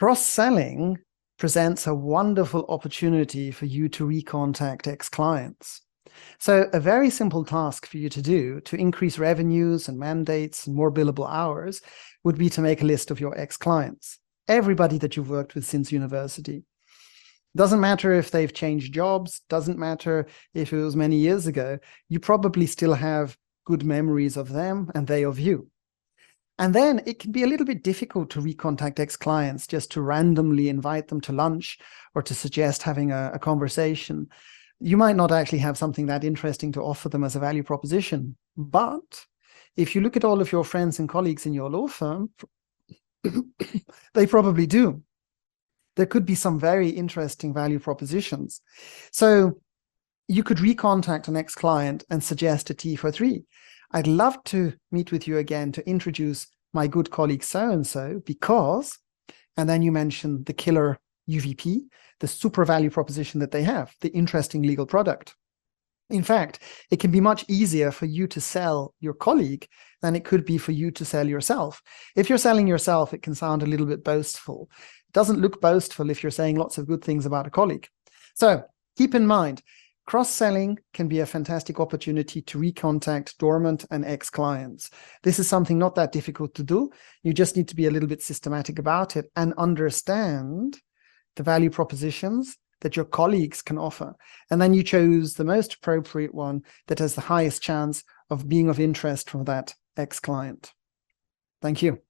Cross-selling presents a wonderful opportunity for you to recontact ex-clients. So a very simple task for you to do to increase revenues and mandates and more billable hours would be to make a list of your ex-clients, everybody that you've worked with since university. Doesn't matter if they've changed jobs, doesn't matter if it was many years ago, you probably still have good memories of them and they of you. And then it can be a little bit difficult to recontact ex-clients just to randomly invite them to lunch or to suggest having a conversation. You might not actually have something that interesting to offer them as a value proposition. But if you look at all of your friends and colleagues in your law firm, they probably do. There could be some very interesting value propositions. So you could recontact an ex-client and suggest a tea for three. I'd love to meet with you again to introduce my good colleague so-and-so because, and then you mention the killer UVP, the super value proposition that they have, the interesting legal product. In fact, it can be much easier for you to sell your colleague than it could be for you to sell yourself. If you're selling yourself, it can sound a little bit boastful. It doesn't look boastful if you're saying lots of good things about a colleague. So keep in mind, cross-selling can be a fantastic opportunity to recontact dormant and ex-clients. This is something not that difficult to do. You just need to be a little bit systematic about it and understand the value propositions that your colleagues can offer. And then you choose the most appropriate one that has the highest chance of being of interest for that ex-client. Thank you.